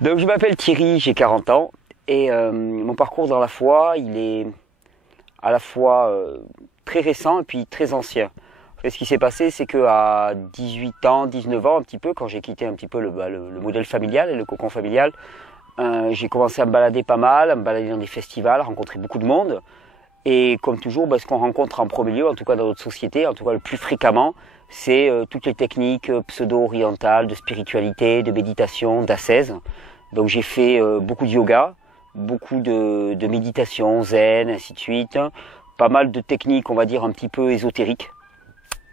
Donc je m'appelle Thierry, j'ai 40 ans et mon parcours dans la foi, il est à la fois très récent et puis très ancien. En fait, ce qui s'est passé, c'est qu'à 18 ans, 19 ans un petit peu, quand j'ai quitté un petit peu le modèle familial et le cocon familial, j'ai commencé à me balader pas mal, à me balader dans des festivals, à rencontrer beaucoup de monde. Et comme toujours, ce qu'on rencontre en premier lieu, en tout cas dans notre société, en tout cas le plus fréquemment, c'est toutes les techniques pseudo-orientales de spiritualité, de méditation, d'ascèse. Donc j'ai fait beaucoup de yoga, beaucoup de méditation, zen, ainsi de suite. Pas mal de techniques, on va dire, un petit peu ésotériques.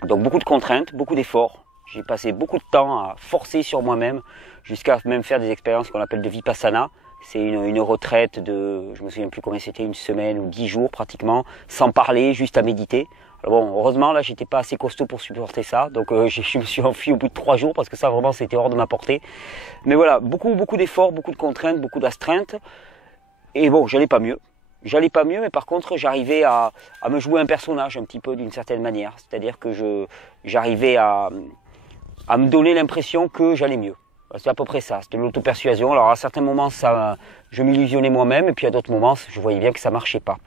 Donc beaucoup de contraintes, beaucoup d'efforts. J'ai passé beaucoup de temps à forcer sur moi-même, jusqu'à même faire des expériences qu'on appelle de vipassana. C'est une retraite de, je me souviens plus combien c'était, une semaine ou 10 jours pratiquement, sans parler, juste à méditer. Alors bon, heureusement là, j'étais pas assez costaud pour supporter ça, donc je me suis enfui au bout de 3 jours parce que ça vraiment c'était hors de ma portée. Mais voilà, beaucoup d'efforts, beaucoup de contraintes, beaucoup d'astreintes. Et bon, j'allais pas mieux. J'allais pas mieux, mais par contre, j'arrivais à me jouer un personnage un petit peu d'une certaine manière. C'est-à-dire que j'arrivais à me donner l'impression que j'allais mieux. C'est à peu près ça, c'était l'auto-persuasion. Alors à certains moments, je m'illusionnais moi-même, et puis à d'autres moments, je voyais bien que ça marchait pas.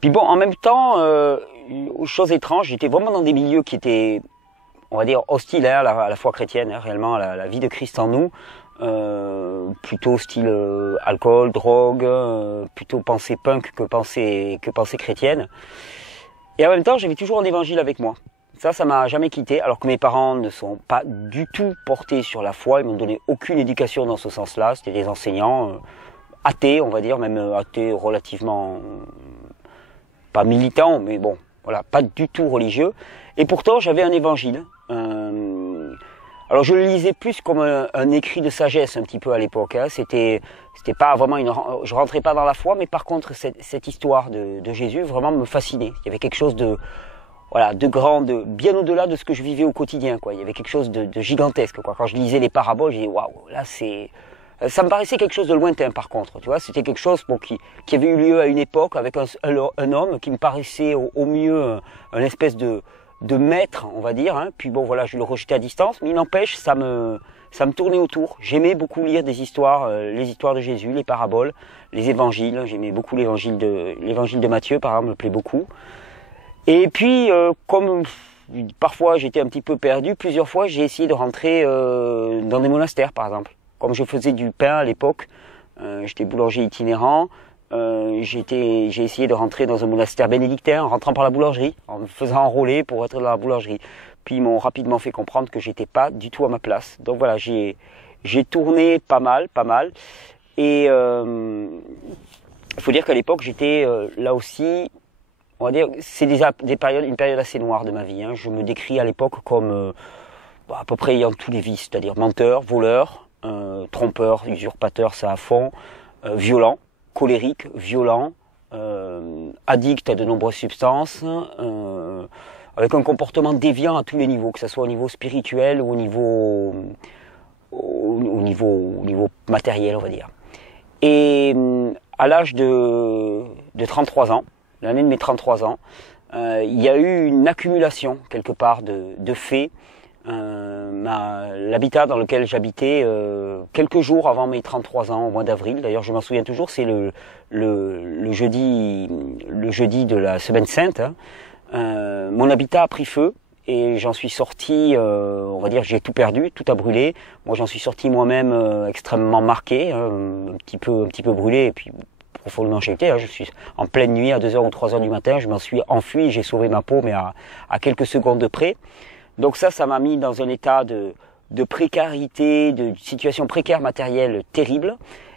Puis bon, en même temps, chose étrange, j'étais vraiment dans des milieux qui étaient, on va dire, hostiles à la foi chrétienne, réellement à la vie de Christ en nous. Plutôt style alcool, drogue, plutôt pensée punk que pensée chrétienne. Et en même temps, j'avais toujours un évangile avec moi. Ça m'a jamais quitté, alors que mes parents ne sont pas du tout portés sur la foi, ils m'ont donné aucune éducation dans ce sens-là. C'était des enseignants athées, on va dire, même athées relativement pas militants, mais bon, voilà, pas du tout religieux. Et pourtant, j'avais un évangile. Alors je le lisais plus comme un écrit de sagesse un petit peu à l'époque. Hein. C'était pas vraiment je rentrais pas dans la foi, mais par contre cette histoire de Jésus vraiment me fascinait. Il y avait quelque chose de grand, bien au-delà de ce que je vivais au quotidien, quoi. Il y avait quelque chose de gigantesque, quoi. Quand je lisais les paraboles, j'ai dit waouh, là ça me paraissait quelque chose de lointain par contre, tu vois. C'était quelque chose qui avait eu lieu à une époque avec un homme qui me paraissait au mieux un espèce de maître, on va dire, hein. Puis bon, voilà, je le rejetais à distance, mais il n'empêche, ça me tournait autour. J'aimais beaucoup lire des histoires, les histoires de Jésus, les paraboles, les évangiles. J'aimais beaucoup l'évangile de Matthieu, par exemple, me plaît beaucoup. Et puis, comme parfois j'étais un petit peu perdu, plusieurs fois j'ai essayé de rentrer dans des monastères, par exemple. Comme je faisais du pain à l'époque, j'étais boulanger itinérant. J'ai essayé de rentrer dans un monastère bénédictin en rentrant par la boulangerie, en me faisant enrôler pour être dans la boulangerie. Puis ils m'ont rapidement fait comprendre que j'étais pas du tout à ma place. Donc voilà, j'ai tourné pas mal. Et il faut dire qu'à l'époque j'étais là aussi, on va dire, c'est une période assez noire de ma vie. Hein. Je me décris à l'époque comme à peu près ayant tous les vices, c'est-à-dire menteur, voleur, trompeur, usurpateur, ça à fond, violent. Colérique, violent, addict à de nombreuses substances, avec un comportement déviant à tous les niveaux, que ce soit au niveau spirituel ou au niveau matériel, on va dire. Et à l'âge de 33 ans, l'année de mes 33 ans, il y a eu une accumulation quelque part de faits. L'habitat dans lequel j'habitais quelques jours avant mes 33 ans, au mois d'avril, d'ailleurs je m'en souviens toujours, c'est le jeudi de la Semaine Sainte, hein. Mon habitat a pris feu et j'en suis sorti, on va dire j'ai tout perdu, tout a brûlé. Moi j'en suis sorti moi-même extrêmement marqué, hein, un petit peu brûlé et puis profondément checké. Hein. Je suis en pleine nuit à 2h ou 3h du matin, je m'en suis enfui, j'ai sauvé ma peau mais à quelques secondes de près. Donc ça m'a mis dans un état de précarité, de situation précaire matérielle terrible.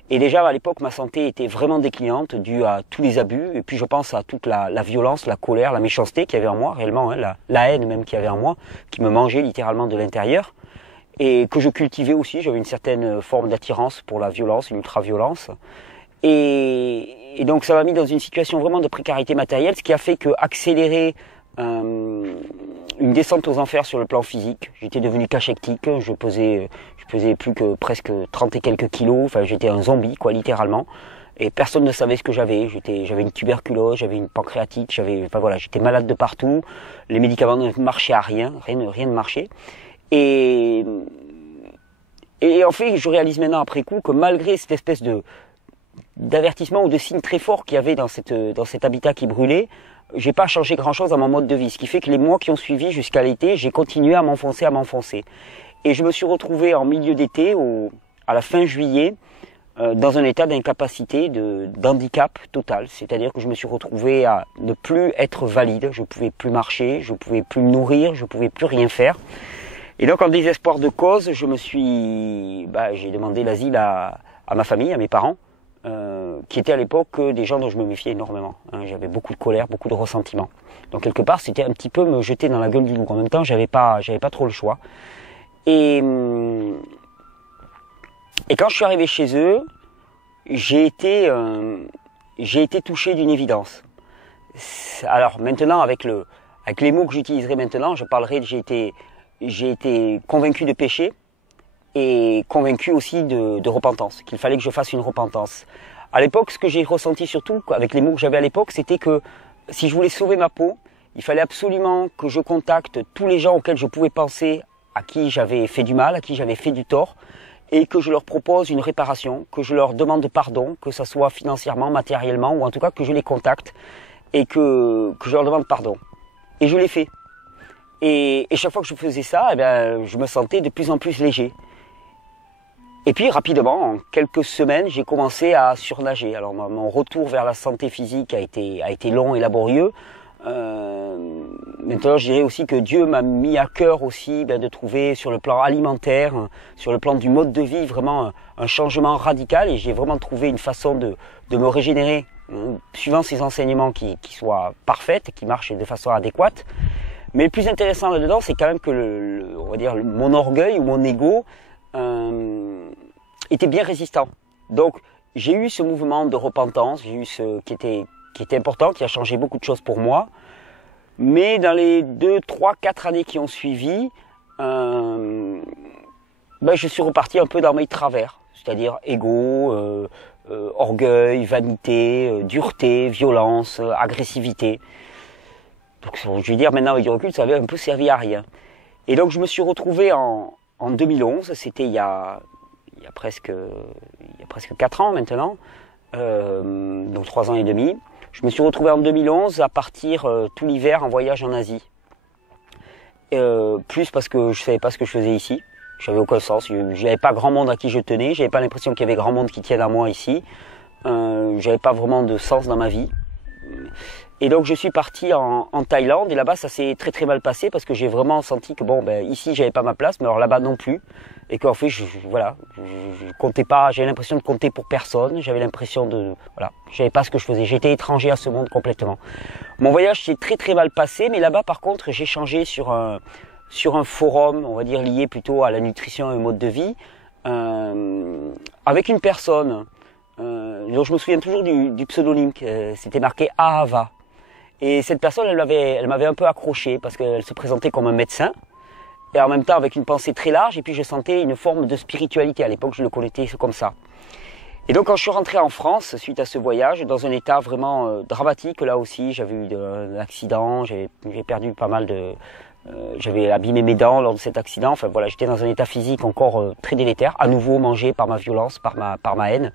Et déjà à l'époque, ma santé était vraiment déclinante due à tous les abus. Et puis je pense à toute la violence, la colère, la méchanceté qu'il y avait en moi, réellement, hein, la haine même qu'il y avait en moi, qui me mangeait littéralement de l'intérieur. Et que je cultivais aussi, j'avais une certaine forme d'attirance pour la violence, une ultra-violence. Et donc ça m'a mis dans une situation vraiment de précarité matérielle, ce qui a fait que accélérer une descente aux enfers sur le plan physique. J'étais devenu cachectique, je pesais plus que presque 30 et quelques kilos, enfin j'étais un zombie quoi littéralement. Et personne ne savait ce que j'avais. J'avais une tuberculose, j'avais une pancréatite, j'étais malade de partout. Les médicaments ne marchaient à rien ne marchait. Et Et en fait, je réalise maintenant après coup que malgré cette espèce d'avertissement ou de signe très fort qu'il y avait dans cet habitat qui brûlait, j'ai pas changé grand chose dans mon mode de vie. Ce qui fait que les mois qui ont suivi jusqu'à l'été, j'ai continué à m'enfoncer. Et je me suis retrouvé en milieu d'été, à la fin juillet, dans un état d'incapacité, d'handicap total. C'est-à-dire que je me suis retrouvé à ne plus être valide. Je pouvais plus marcher, je pouvais plus me nourrir, je pouvais plus rien faire. Et donc en désespoir de cause, j'ai demandé l'asile à ma famille, à mes parents, qui étaient à l'époque des gens dont je me méfiais énormément. J'avais beaucoup de colère, beaucoup de ressentiment. Donc quelque part, c'était un petit peu me jeter dans la gueule du loup. En même temps, j'avais pas trop le choix. Et quand je suis arrivé chez eux, j'ai été touché d'une évidence. Alors maintenant, avec les mots que j'utiliserai maintenant, je parlerai de j'ai été convaincu de péché et convaincu aussi de repentance, qu'il fallait que je fasse une repentance. À l'époque, ce que j'ai ressenti surtout, avec les mots que j'avais à l'époque, c'était que si je voulais sauver ma peau, il fallait absolument que je contacte tous les gens auxquels je pouvais penser, à qui j'avais fait du mal, à qui j'avais fait du tort, et que je leur propose une réparation, que je leur demande pardon, que ce soit financièrement, matériellement, ou en tout cas que je les contacte et que je leur demande pardon. Et je l'ai fait. Et chaque fois que je faisais ça, je me sentais de plus en plus léger. Et puis rapidement, en quelques semaines, j'ai commencé à surnager. Alors mon retour vers la santé physique a été long et laborieux. Maintenant, je dirais aussi que Dieu m'a mis à cœur aussi de trouver sur le plan alimentaire, sur le plan du mode de vie, vraiment un changement radical. Et j'ai vraiment trouvé une façon de me régénérer, suivant ces enseignements qui soient parfaits, qui marchent de façon adéquate. Mais le plus intéressant là-dedans, c'est quand même que on va dire mon orgueil ou mon ego était bien résistant. Donc j'ai eu ce mouvement de repentance, j'ai eu ce qui était important, qui a changé beaucoup de choses pour moi. Mais dans les 2, 3, 4 années qui ont suivi, je suis reparti un peu dans mes travers, c'est-à-dire ego, orgueil, vanité, dureté, violence, agressivité. Donc je vais dire maintenant avec du recul, ça avait un peu servi à rien. Et donc je me suis retrouvé en 2011, c'était il y a presque 4 ans maintenant, donc 3 ans et demi. Je me suis retrouvé en 2011 à partir tout l'hiver en voyage en Asie. Plus parce que je savais pas ce que je faisais ici. J'avais aucun sens. J'avais pas grand monde à qui je tenais. J'avais pas l'impression qu'il y avait grand monde qui tienne à moi ici. J'avais pas vraiment de sens dans ma vie. Et donc je suis parti en Thaïlande et là-bas ça s'est très très mal passé parce que j'ai vraiment senti que ici j'avais pas ma place, mais alors là-bas non plus. Et qu'en fait je comptais pas, j'avais l'impression de compter pour personne, j'avais l'impression je savais pas ce que je faisais, j'étais étranger à ce monde complètement. Mon voyage s'est très très mal passé, mais là-bas par contre j'ai changé sur un forum, on va dire lié plutôt à la nutrition et au mode de vie, avec une personne dont je me souviens toujours du pseudonyme, c'était marqué Ahava. Et cette personne, elle m'avait un peu accroché parce qu'elle se présentait comme un médecin et en même temps avec une pensée très large, et puis je sentais une forme de spiritualité. À l'époque, je le connaissais comme ça. Et donc quand je suis rentré en France suite à ce voyage, dans un état vraiment dramatique, là aussi, j'avais eu un accident, j'ai perdu pas mal j'avais abîmé mes dents lors de cet accident. Enfin voilà, j'étais dans un état physique encore très délétère, à nouveau mangé par ma violence, par ma haine,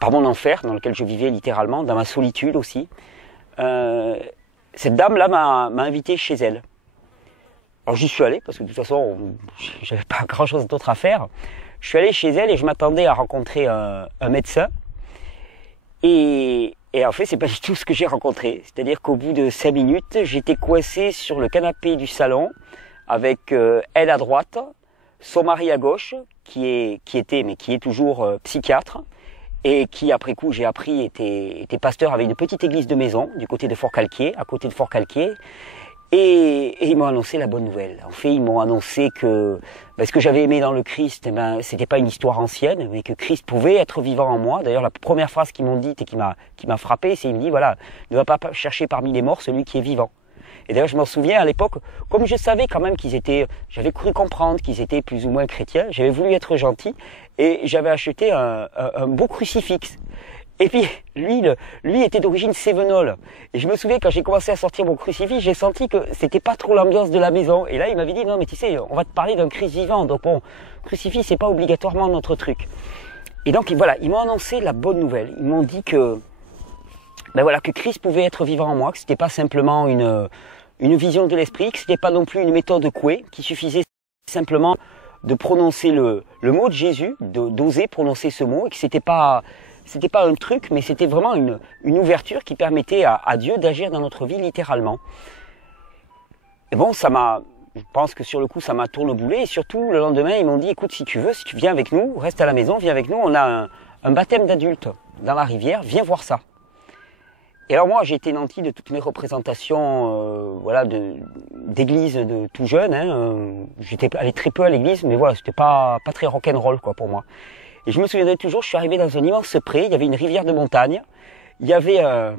par mon enfer dans lequel je vivais littéralement, dans ma solitude aussi. Cette dame-là m'a invité chez elle. Alors j'y suis allé parce que de toute façon, j'avais pas grand-chose d'autre à faire. Je suis allé chez elle et je m'attendais à rencontrer un médecin. Et en fait, c'est pas du tout ce que j'ai rencontré. C'est-à-dire qu'au bout de 5 minutes, j'étais coincé sur le canapé du salon avec elle à droite, son mari à gauche, qui est toujours psychiatre. Et qui, après coup, j'ai appris, était pasteur, avait une petite église de maison du côté de Fort-Calquier, à côté de Fort-Calquier. Et ils m'ont annoncé la bonne nouvelle. En fait, ils m'ont annoncé que ce que j'avais aimé dans le Christ, c'était pas une histoire ancienne, mais que Christ pouvait être vivant en moi. D'ailleurs, la première phrase qu'ils m'ont dite et qui m'a frappé, c'est, il me dit, voilà, ne va pas chercher parmi les morts celui qui est vivant. Et d'ailleurs, je m'en souviens à l'époque, comme je savais quand même j'avais cru comprendre qu'ils étaient plus ou moins chrétiens, j'avais voulu être gentil et j'avais acheté un beau crucifix. Et puis, lui était d'origine sévenole. Et je me souviens, quand j'ai commencé à sortir mon crucifix, j'ai senti que c'était pas trop l'ambiance de la maison. Et là, il m'avait dit, non, mais tu sais, on va te parler d'un Christ vivant. Donc bon, crucifix, c'est pas obligatoirement notre truc. Et donc, voilà, ils m'ont annoncé la bonne nouvelle. Ils m'ont dit que, ben voilà, que Christ pouvait être vivant en moi, que c'était pas simplement une vision de l'esprit, que c'était pas non plus une méthode couée, qu'il suffisait simplement de prononcer le mot de Jésus, d'oser prononcer ce mot, et que c'était pas un truc, mais c'était vraiment une ouverture qui permettait à Dieu d'agir dans notre vie littéralement. Et bon, je pense que sur le coup, ça m'a tourneboulé, et surtout, le lendemain, ils m'ont dit, écoute, si tu veux, si tu viens avec nous, reste à la maison, viens avec nous, on a un baptême d'adulte dans la rivière, viens voir ça. Et alors moi, j'ai été nanti de toutes mes représentations, voilà, d'église de tout jeune. Hein, j'étais allé très peu à l'église, mais voilà, c'était pas très rock'n'roll quoi pour moi. Et je me souviendrai toujours, je suis arrivé dans un immense pré, il y avait une rivière de montagne, il y avait un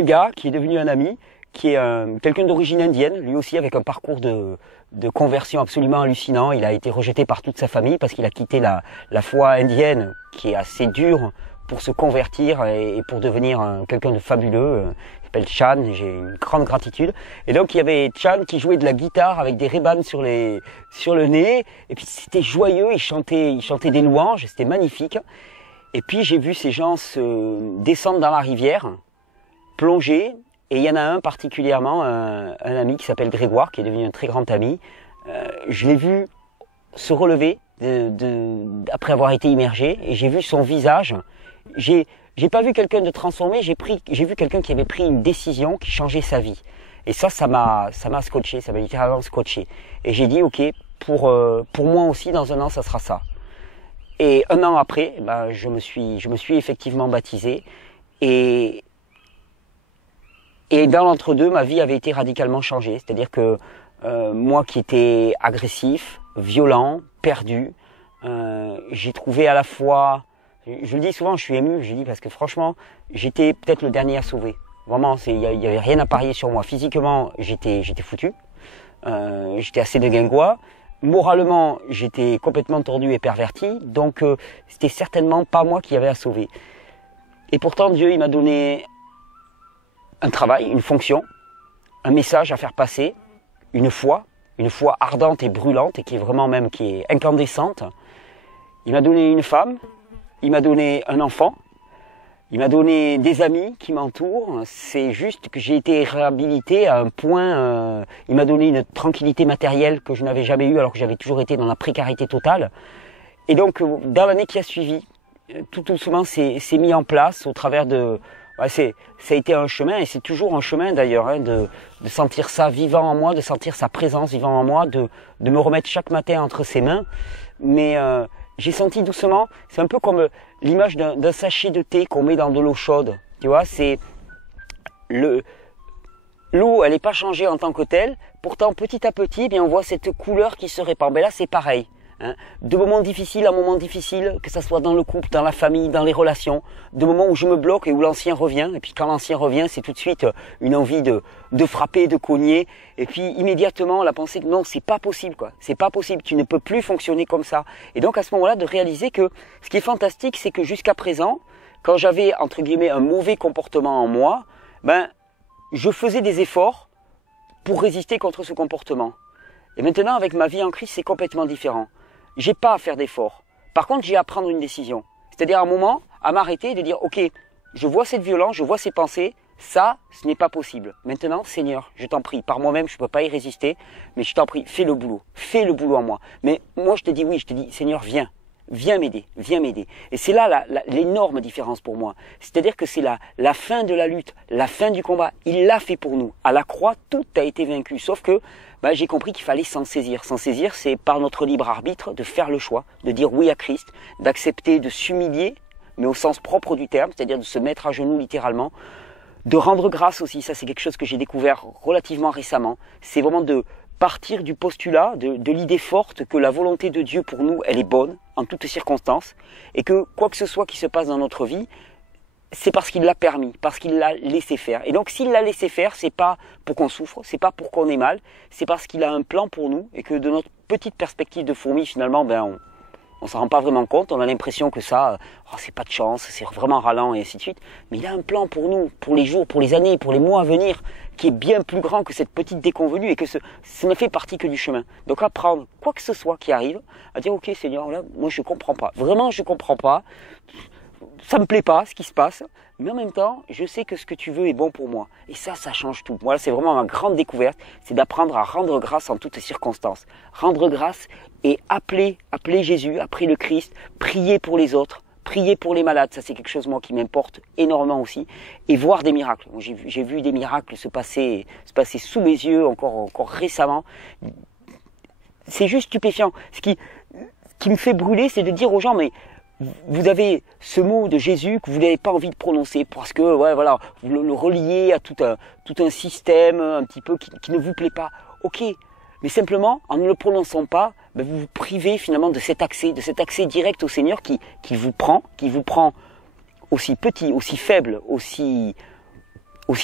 gars qui est devenu un ami, qui est quelqu'un d'origine indienne, lui aussi avec un parcours de conversion absolument hallucinant. Il a été rejeté par toute sa famille parce qu'il a quitté la foi indienne, qui est assez dure, pour se convertir et pour devenir quelqu'un de fabuleux. Il s'appelle Chan, j'ai une grande gratitude. Et donc il y avait Chan qui jouait de la guitare avec des Ray-Ban sur le nez, et puis c'était joyeux, il chantait des louanges, c'était magnifique. Et puis j'ai vu ces gens se descendre dans la rivière, plonger, et il y en a un particulièrement, un ami qui s'appelle Grégoire, qui est devenu un très grand ami. Je l'ai vu se relever après avoir été immergé, et j'ai vu son visage. J'ai pas vu quelqu'un de transformé, j'ai vu quelqu'un qui avait pris une décision qui changeait sa vie. Et ça m'a scotché, ça m'a littéralement scotché. Et j'ai dit, ok, pour moi aussi, dans un an, ça sera ça. Et un an après, ben, je me suis effectivement baptisé. Et dans l'entre-deux, ma vie avait été radicalement changée. C'est-à-dire que moi qui étais agressif, violent, perdu, j'ai trouvé à la fois... Je le dis souvent, je suis ému, je dis parce que franchement, j'étais peut-être le dernier à sauver. Vraiment, il y avait rien à parier sur moi. Physiquement, j'étais foutu. J'étais assez de guingois. Moralement, j'étais complètement tordu et perverti. Donc, c'était certainement pas moi qui avait à sauver. Et pourtant, Dieu, il m'a donné un travail, une fonction, un message à faire passer, une foi ardente et brûlante et qui est incandescente. Il m'a donné une femme. Il m'a donné un enfant, il m'a donné des amis qui m'entourent. C'est juste que j'ai été réhabilité à un point, il m'a donné une tranquillité matérielle que je n'avais jamais eue alors que j'avais toujours été dans la précarité totale. Et donc, dans l'année qui a suivi, tout doucement, c'est mis en place au travers de... ça a été un chemin, et c'est toujours un chemin d'ailleurs, hein, de sentir ça vivant en moi, de sentir sa présence vivant en moi, de me remettre chaque matin entre ses mains. Mais... j'ai senti doucement, c'est un peu comme l'image d'un sachet de thé qu'on met dans de l'eau chaude. Tu vois, c'est l'eau, elle n'est pas changée en tant que telle. Pourtant, petit à petit, eh bien, on voit cette couleur qui se répand. Ben là, c'est pareil. Hein. De moments difficiles à moments difficiles, que ça soit dans le couple, dans la famille, dans les relations, de moments où je me bloque et où l'ancien revient. Et puis quand l'ancien revient, c'est tout de suite une envie de frapper, de cogner. Et puis immédiatement la pensée que non, c'est pas possible quoi. C'est pas possible, tu ne peux plus fonctionner comme ça. Et donc à ce moment-là, de réaliser que ce qui est fantastique, c'est que jusqu'à présent, quand j'avais entre guillemets un mauvais comportement en moi, ben je faisais des efforts pour résister contre ce comportement. Et maintenant, avec ma vie en Christ, c'est complètement différent. J'ai pas à faire d'efforts. Par contre, j'ai à prendre une décision. C'est-à-dire à un moment, à m'arrêter et de dire, ok, je vois cette violence, je vois ces pensées, ça, ce n'est pas possible. Maintenant, Seigneur, je t'en prie, par moi-même, je ne peux pas y résister, mais je t'en prie, fais le boulot en moi. Mais moi, je te dis oui, je te dis, Seigneur, viens m'aider. Et c'est là l'énorme différence pour moi. C'est-à-dire que c'est la fin de la lutte, la fin du combat. Il l'a fait pour nous. À la croix, tout a été vaincu. Sauf que j'ai compris qu'il fallait s'en saisir. S'en saisir, c'est par notre libre arbitre de faire le choix, de dire oui à Christ, d'accepter de s'humilier, mais au sens propre du terme, c'est-à-dire de se mettre à genoux littéralement, de rendre grâce aussi. Ça, c'est quelque chose que j'ai découvert relativement récemment. C'est vraiment de partir du postulat, de l'idée forte que la volonté de Dieu pour nous, elle est bonne en toutes circonstances, et que quoi que ce soit qui se passe dans notre vie, c'est parce qu'il l'a permis, parce qu'il l'a laissé faire. Et donc s'il l'a laissé faire, c'est pas pour qu'on souffre, c'est pas pour qu'on ait mal, c'est parce qu'il a un plan pour nous, et que de notre petite perspective de fourmi, finalement, On s'en rend pas vraiment compte, on a l'impression que ça, oh, c'est pas de chance, c'est vraiment ralent et ainsi de suite. Mais il a un plan pour nous, pour les jours, pour les années, pour les mois à venir, qui est bien plus grand que cette petite déconvenue et que ça ne fait partie que du chemin. Donc apprendre quoi que ce soit qui arrive, à dire ok Seigneur, là, moi je comprends pas, vraiment je comprends pas, ça me plaît pas ce qui se passe, mais en même temps, je sais que ce que tu veux est bon pour moi. Et ça change tout. Voilà, c'est vraiment ma grande découverte, c'est d'apprendre à rendre grâce en toutes circonstances. Rendre grâce et appeler Jésus, appeler le Christ, prier pour les autres, prier pour les malades. Ça, c'est quelque chose, moi, qui m'importe énormément aussi. Et voir des miracles. J'ai vu des miracles se passer sous mes yeux encore récemment. C'est juste stupéfiant. Ce qui me fait brûler, c'est de dire aux gens, mais vous avez ce mot de Jésus que vous n'avez pas envie de prononcer parce que ouais, voilà, vous le reliez à tout un système un petit peu qui ne vous plaît pas. Ok, mais simplement en ne le prononçant pas, ben vous vous privez finalement de cet accès direct au Seigneur qui vous prend aussi petit, aussi faible, aussi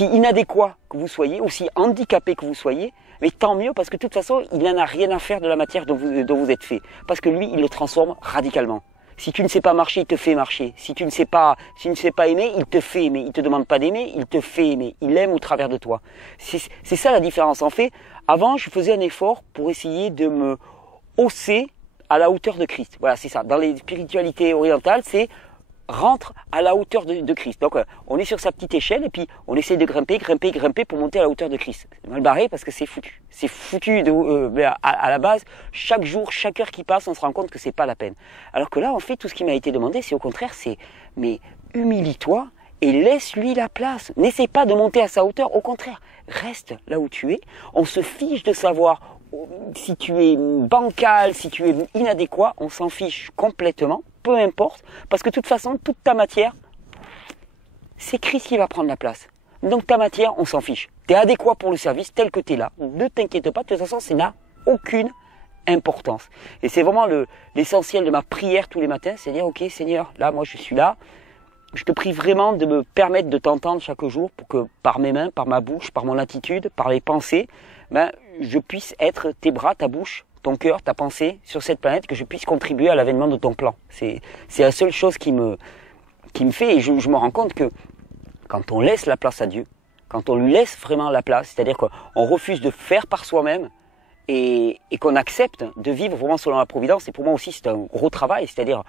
inadéquat que vous soyez, aussi handicapé que vous soyez. Mais tant mieux parce que de toute façon, il n'en a rien à faire de la matière dont vous êtes fait. Parce que lui, il le transforme radicalement. Si tu ne sais pas marcher, il te fait marcher. Si tu ne sais pas aimer, il te fait aimer. Il te demande pas d'aimer, il te fait aimer. Il aime au travers de toi. C'est ça la différence. En fait, avant, je faisais un effort pour essayer de me hausser à la hauteur de Christ. Voilà, c'est ça. Dans les spiritualités orientales, c'est rentre à la hauteur de Christ. Donc, on est sur sa petite échelle et puis on essaie de grimper pour monter à la hauteur de Christ. C'est mal barré parce que c'est foutu. C'est foutu à la base. Chaque jour, chaque heure qui passe, on se rend compte que c'est pas la peine. Alors que là, en fait, tout ce qui m'a été demandé, c'est au contraire, mais humilie-toi et laisse-lui la place. N'essaie pas de monter à sa hauteur. Au contraire, reste là où tu es. On se fiche de savoir si tu es bancal, si tu es inadéquat, on s'en fiche complètement, peu importe, parce que de toute façon, toute ta matière, c'est Christ qui va prendre la place. Donc ta matière, on s'en fiche. Tu es adéquat pour le service tel que tu es là. Ne t'inquiète pas, de toute façon, ça n'a aucune importance. Et c'est vraiment l'essentiel de ma prière tous les matins, c'est dire, ok Seigneur, là, moi je suis là, je te prie vraiment de me permettre de t'entendre chaque jour pour que par mes mains, par ma bouche, par mon attitude, par les pensées, je puisse être tes bras, ta bouche, ton cœur, ta pensée sur cette planète, que je puisse contribuer à l'avènement de ton plan. C'est la seule chose qui me fait, et je me rends compte que quand on laisse la place à Dieu, quand on lui laisse vraiment la place, c'est-à-dire qu'on refuse de faire par soi-même, et qu'on accepte de vivre vraiment selon la providence, et pour moi aussi c'est un gros travail, c'est-à-dire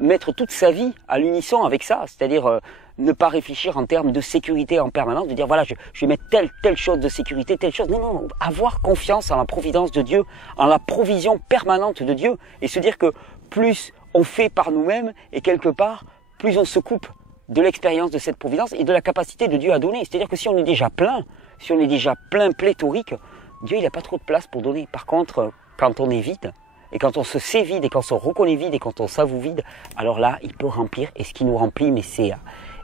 mettre toute sa vie à l'unisson avec ça, c'est-à-dire ne pas réfléchir en termes de sécurité en permanence, de dire voilà je vais mettre telle chose de sécurité, telle chose, non, avoir confiance en la providence de Dieu, en la provision permanente de Dieu, et se dire que plus on fait par nous-mêmes, et quelque part, plus on se coupe de l'expérience de cette providence et de la capacité de Dieu à donner, c'est-à-dire que si on est déjà plein, pléthorique, Dieu, il n'a pas trop de place pour donner. Par contre, quand on est vide, et quand on se sait vide, et quand on se reconnaît vide, et quand on s'avoue vide, alors là, il peut remplir. Et ce qui nous remplit, mais c'est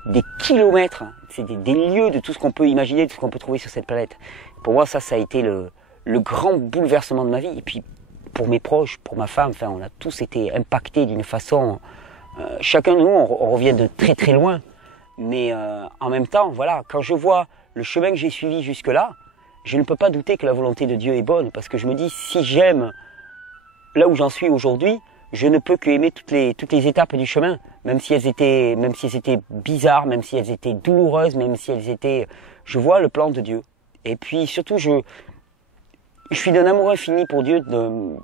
des kilomètres, c'est des lieux de tout ce qu'on peut imaginer, de tout ce qu'on peut trouver sur cette planète. Pour moi, ça a été le grand bouleversement de ma vie. Et puis, pour mes proches, pour ma femme, enfin, on a tous été impactés d'une façon... chacun de nous, on revient de très très loin. Mais en même temps, voilà, quand je vois le chemin que j'ai suivi jusque-là, je ne peux pas douter que la volonté de Dieu est bonne, parce que je me dis, si j'aime là où j'en suis aujourd'hui, je ne peux que aimer toutes les étapes du chemin, même si elles étaient bizarres, même si elles étaient douloureuses, même si elles étaient... Je vois le plan de Dieu. Et puis surtout, je suis d'un amour infini pour Dieu de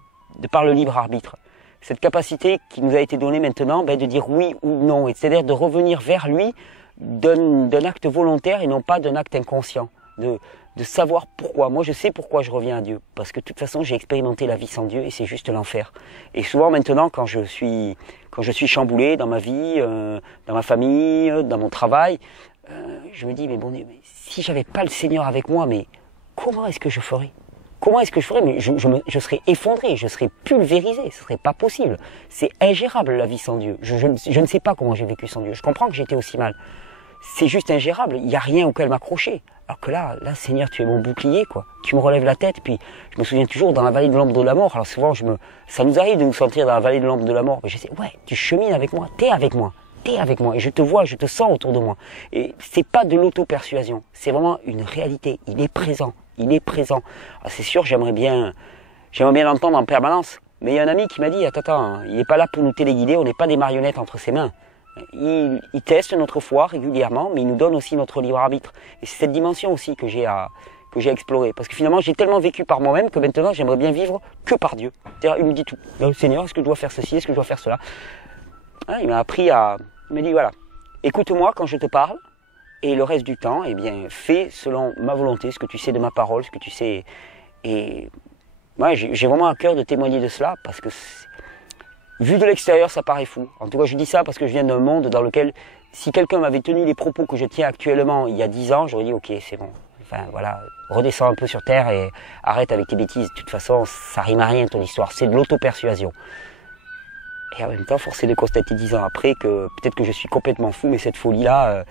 par le libre arbitre. Cette capacité qui nous a été donnée maintenant, de dire oui ou non, c'est-à-dire de revenir vers lui d'un acte volontaire et non pas d'un acte inconscient. De savoir pourquoi. Moi, je sais pourquoi je reviens à Dieu. Parce que de toute façon, j'ai expérimenté la vie sans Dieu et c'est juste l'enfer. Et souvent, maintenant, quand je suis chamboulé dans ma vie, dans ma famille, dans mon travail, je me dis, mais bon, mais si j'avais pas le Seigneur avec moi, mais comment est-ce que je ferais? Comment est-ce que je ferais? Mais je serais effondré, je serais pulvérisé, ce serait pas possible. C'est ingérable, la vie sans Dieu. Je ne sais pas comment j'ai vécu sans Dieu. Je comprends que j'étais aussi mal. C'est juste ingérable, il n'y a rien auquel m'accrocher. Alors que là, Seigneur, tu es mon bouclier, quoi. Tu me relèves la tête, puis je me souviens toujours dans la vallée de l'ombre de la mort. Alors souvent, ça nous arrive de nous sentir dans la vallée de l'ombre de la mort. Mais je sais, ouais, tu chemines avec moi, t'es avec moi, et je te vois, je te sens autour de moi. Et c'est pas de l'auto-persuasion, c'est vraiment une réalité. Il est présent. Alors c'est sûr, j'aimerais bien l'entendre en permanence. Mais il y a un ami qui m'a dit, attends, il n'est pas là pour nous téléguider, on n'est pas des marionnettes entre ses mains. Il teste notre foi régulièrement, mais il nous donne aussi notre libre arbitre. Et c'est cette dimension aussi que j'ai à explorer. Parce que finalement, j'ai tellement vécu par moi-même que maintenant, j'aimerais bien vivre que par Dieu. C'est-à-dire, il me dit tout. Seigneur, est-ce que je dois faire ceci, est-ce que je dois faire cela? Il m'a appris il m'a dit, voilà, écoute-moi quand je te parle, et le reste du temps, eh bien, fais selon ma volonté, ce que tu sais de ma parole, ce que tu sais. Et moi, j'ai vraiment à cœur de témoigner de cela, parce que vu de l'extérieur, ça paraît fou. En tout cas, je dis ça parce que je viens d'un monde dans lequel, si quelqu'un m'avait tenu les propos que je tiens actuellement il y a 10 ans, j'aurais dit, ok, c'est bon. Enfin, voilà, redescends un peu sur terre et arrête avec tes bêtises. De toute façon, ça rime à rien ton histoire, c'est de l'auto-persuasion. Et en même temps, force est de constater 10 ans après que peut-être que je suis complètement fou, mais cette folie-là,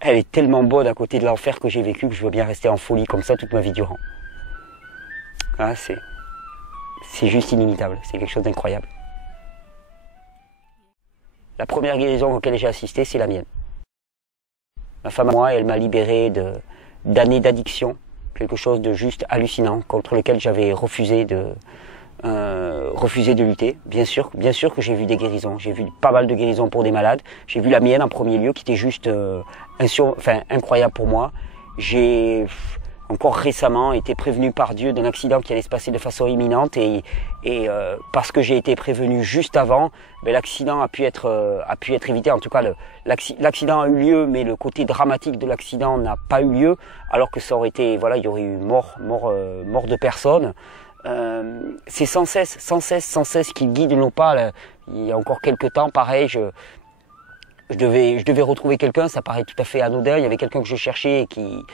elle est tellement bonne à côté de l'enfer que j'ai vécu que je veux bien rester en folie comme ça toute ma vie durant. Ah, c'est juste inimitable, c'est quelque chose d'incroyable. La première guérison auquel j'ai assisté, c'est la mienne. Ma femme à moi, elle m'a libéré d'années d'addiction, quelque chose de juste hallucinant, contre lequel j'avais refusé de lutter. Bien sûr que j'ai vu des guérisons, j'ai vu pas mal de guérisons pour des malades. J'ai vu la mienne en premier lieu, qui était juste incroyable pour moi. J'ai encore récemment été prévenu par Dieu d'un accident qui allait se passer de façon imminente et parce que j'ai été prévenu juste avant, l'accident a pu être évité. En tout cas, l'accident a eu lieu, mais le côté dramatique de l'accident n'a pas eu lieu, alors que ça aurait été, voilà, il y aurait eu mort de personnes. C'est sans cesse qu'il guide nos pas. Là. Il y a encore quelques temps, pareil, je devais retrouver quelqu'un, ça paraît tout à fait anodin. Il y avait quelqu'un que je cherchais et qui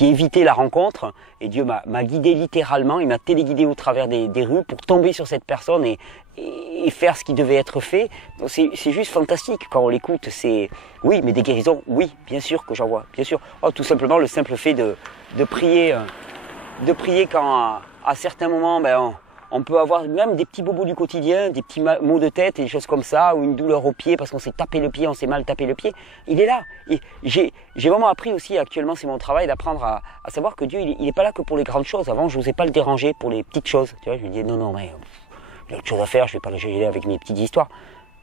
évitait la rencontre. Et Dieu m'a guidé littéralement, il m'a téléguidé au travers des rues pour tomber sur cette personne et faire ce qui devait être fait. C'est juste fantastique quand on l'écoute. Oui, mais des guérisons, oui, bien sûr que j'en vois, bien sûr. Oh, tout simplement le simple fait de prier quand à certains moments, on peut avoir même des petits bobos du quotidien, des petits maux de tête et des choses comme ça, ou une douleur au pied parce qu'on s'est tapé le pied, on s'est mal tapé le pied. Il est là. Et j'ai vraiment appris aussi, actuellement c'est mon travail, d'apprendre à savoir que Dieu, il n'est pas là que pour les grandes choses. Avant, je n'osais pas le déranger pour les petites choses. Tu vois, je lui disais non, mais il y a autre chose à faire, je ne vais pas le gêner avec mes petites histoires.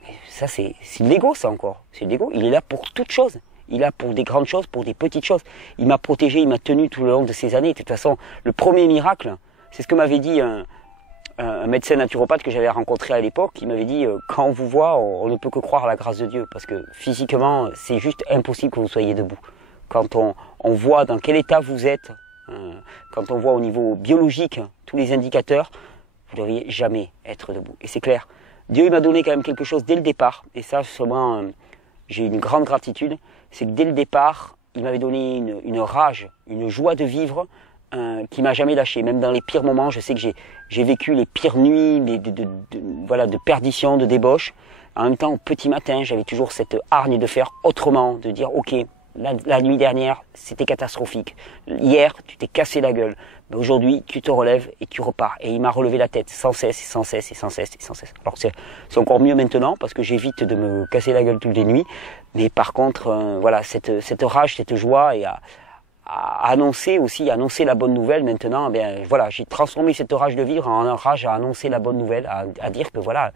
Mais ça, c'est de l'ego, ça encore. C'est de l'ego. Il est là pour toutes choses. Il est là pour des grandes choses, pour des petites choses. Il m'a protégé, il m'a tenu tout le long de ces années. De toute façon, le premier miracle, c'est ce que m'avait dit un médecin naturopathe que j'avais rencontré à l'époque. Il m'avait dit, quand on vous voit, on ne peut que croire à la grâce de Dieu. Parce que physiquement, c'est juste impossible que vous soyez debout. Quand on voit dans quel état vous êtes, quand on voit au niveau biologique tous les indicateurs, vous ne devriez jamais être debout. Et c'est clair. Dieu il m'a donné quand même quelque chose dès le départ. Et ça, sûrement, j'ai une grande gratitude. C'est que dès le départ, il m'avait donné une rage, une joie de vivre qui m'a jamais lâché. Même dans les pires moments, je sais que j'ai vécu les pires nuits de perdition, de débauche. En même temps, au petit matin, j'avais toujours cette hargne de faire autrement, de dire ok, la nuit dernière, c'était catastrophique. Hier, tu t'es cassé la gueule. Mais aujourd'hui, tu te relèves et tu repars. Et il m'a relevé la tête sans cesse, et sans cesse, et sans cesse, et sans cesse. Alors c'est encore mieux maintenant parce que j'évite de me casser la gueule toutes les nuits. Mais par contre, voilà, cette rage, cette joie et à annoncer la bonne nouvelle maintenant. Voilà, j'ai transformé cette rage de vivre en rage à annoncer la bonne nouvelle, à dire que voilà.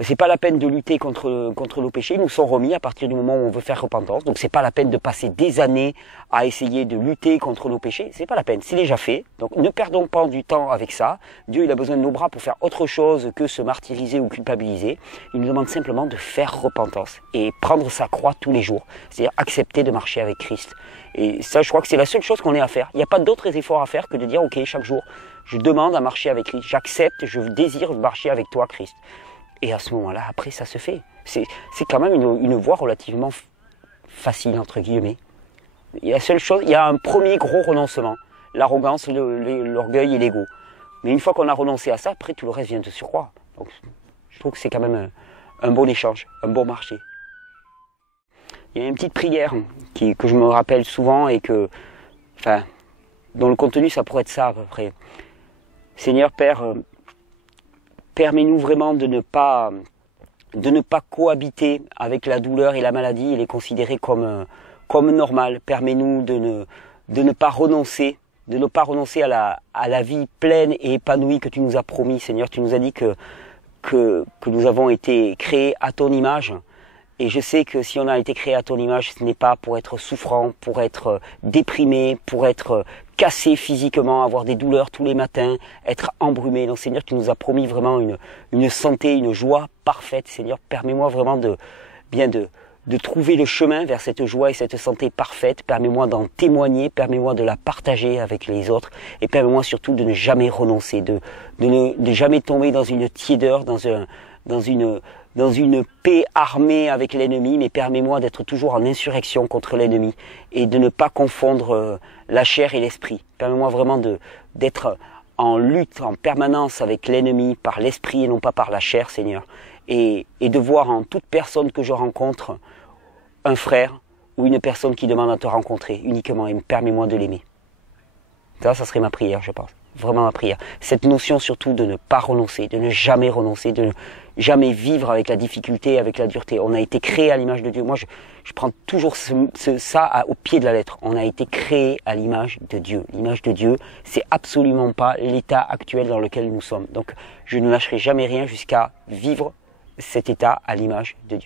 C'est pas la peine de lutter contre nos péchés, ils nous sont remis à partir du moment où on veut faire repentance. Donc c'est pas la peine de passer des années à essayer de lutter contre nos péchés, c'est pas la peine, c'est déjà fait. Donc ne perdons pas du temps avec ça. Dieu il a besoin de nos bras pour faire autre chose que se martyriser ou culpabiliser. Il nous demande simplement de faire repentance et prendre sa croix tous les jours, c'est-à-dire accepter de marcher avec Christ. Et ça je crois que c'est la seule chose qu'on ait à faire. Il n'y a pas d'autres efforts à faire que de dire ok, chaque jour je demande à marcher avec Christ, j'accepte, je désire marcher avec toi Christ. Et à ce moment-là, après, ça se fait. C'est quand même une voie relativement facile, entre guillemets. Il y a un premier gros renoncement. L'arrogance, l'orgueil et l'ego. Mais une fois qu'on a renoncé à ça, après, tout le reste vient de surcroît. Donc, je trouve que c'est quand même un bon échange, un bon marché. Il y a une petite prière que je me rappelle souvent et dont le contenu, ça pourrait être ça à peu près. Seigneur Père, permets-nous vraiment de ne pas cohabiter avec la douleur et la maladie et les considérer comme normales. Permets-nous de ne pas renoncer de ne pas renoncer à la vie pleine et épanouie que tu nous as promis, Seigneur. Tu nous as dit que nous avons été créés à ton image. Et je sais que si on a été créé à ton image, ce n'est pas pour être souffrant, pour être déprimé, pour être cassé physiquement, avoir des douleurs tous les matins, être embrumé. Donc Seigneur, tu nous as promis vraiment une santé, une joie parfaite. Seigneur, permets-moi vraiment de trouver le chemin vers cette joie et cette santé parfaite. Permets-moi d'en témoigner, permets-moi de la partager avec les autres et permets-moi surtout de ne jamais renoncer, de jamais tomber dans une tiédeur, dans une paix armée avec l'ennemi, mais permets-moi d'être toujours en insurrection contre l'ennemi et de ne pas confondre la chair et l'esprit. Permets-moi vraiment d'être en lutte en permanence avec l'ennemi par l'esprit et non pas par la chair, Seigneur. Et de voir en toute personne que je rencontre un frère ou une personne qui demande à te rencontrer uniquement et permets-moi de l'aimer. Ça serait ma prière, je pense. Vraiment ma prière. Cette notion surtout de ne pas renoncer, de ne jamais renoncer, de ne jamais vivre avec la difficulté, avec la dureté. On a été créé à l'image de Dieu. Moi, je prends toujours ça au pied de la lettre. On a été créé à l'image de Dieu. L'image de Dieu, c'est absolument pas l'état actuel dans lequel nous sommes. Donc, je ne lâcherai jamais rien jusqu'à vivre cet état à l'image de Dieu.